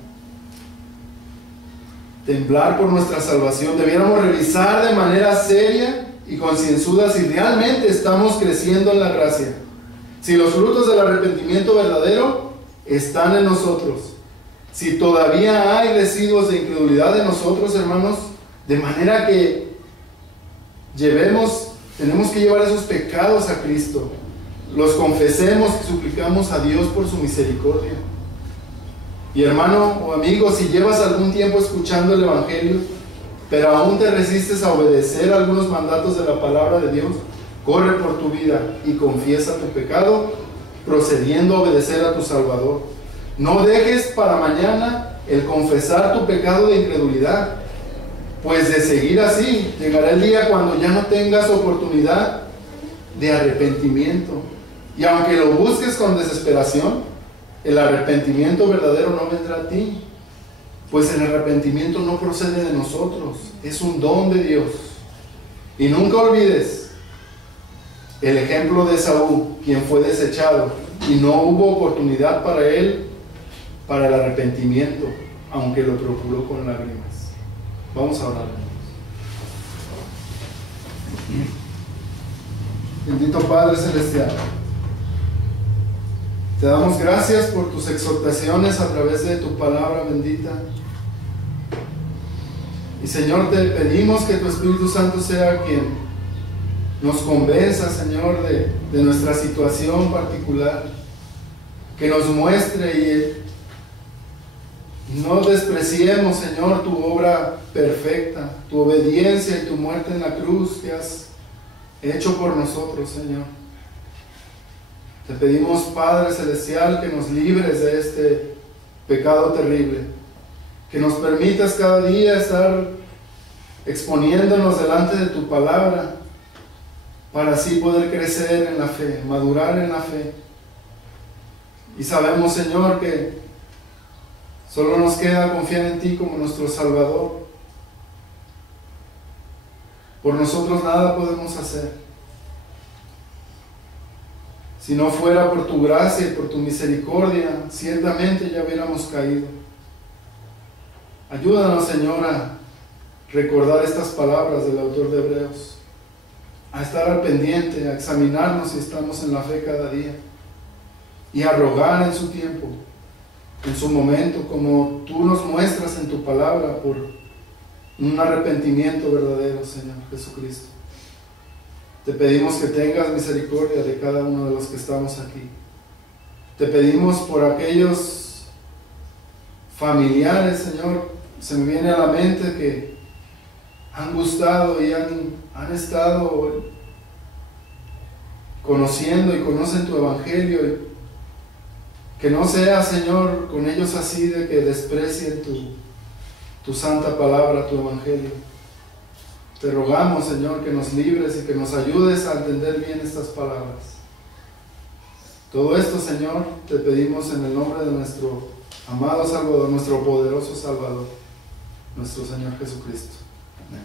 por nuestra salvación. Debiéramos revisar de manera seria y concienzuda si realmente estamos creciendo en la gracia, si los frutos del arrepentimiento verdadero están en nosotros, si todavía hay residuos de incredulidad en nosotros, hermanos, de manera que tenemos que llevar esos pecados a Cristo, los confesemos y suplicamos a Dios por su misericordia. Y hermano o amigo, si llevas algún tiempo escuchando el Evangelio, pero aún te resistes a obedecer algunos mandatos de la palabra de Dios, corre por tu vida y confiesa tu pecado, procediendo a obedecer a tu Salvador. No dejes para mañana el confesar tu pecado de incredulidad, pues de seguir así, llegará el día cuando ya no tengas oportunidad de arrepentimiento. Y aunque lo busques con desesperación, el arrepentimiento verdadero no vendrá a ti, pues el arrepentimiento no procede de nosotros, es un don de Dios. Y nunca olvides el ejemplo de Esaú, quien fue desechado y no hubo oportunidad para él para el arrepentimiento, aunque lo procuró con lágrimas. Vamos a orar. Bendito Padre Celestial, te damos gracias por tus exhortaciones a través de tu palabra bendita. Y Señor, te pedimos que tu Espíritu Santo sea quien nos convenza, Señor, de nuestra situación particular, que nos muestre y no despreciemos, Señor, tu obra perfecta, tu obediencia y tu muerte en la cruz que has hecho por nosotros, Señor. Te pedimos, Padre Celestial, que nos libres de este pecado terrible, que nos permitas cada día estar exponiéndonos delante de tu palabra, para así poder crecer en la fe, madurar en la fe. Y sabemos, Señor, que solo nos queda confiar en ti como nuestro Salvador. Por nosotros nada podemos hacer. Si no fuera por tu gracia y por tu misericordia, ciertamente ya hubiéramos caído. Ayúdanos, Señor, a recordar estas palabras del autor de Hebreos, a estar al pendiente, a examinarnos si estamos en la fe cada día, y a rogar en su tiempo, en su momento, como tú nos muestras en tu palabra, por un arrepentimiento verdadero, Señor Jesucristo. Te pedimos que tengas misericordia de cada uno de los que estamos aquí. Te pedimos por aquellos familiares, Señor, se me viene a la mente que han gustado y han estado conociendo y conocen tu Evangelio, y que no sea, Señor, con ellos así de que desprecien tu santa palabra, tu Evangelio. Te rogamos, Señor, que nos libres y que nos ayudes a entender bien estas palabras. Todo esto, Señor, te pedimos en el nombre de nuestro amado Salvador, nuestro poderoso Salvador, nuestro Señor Jesucristo. Amén.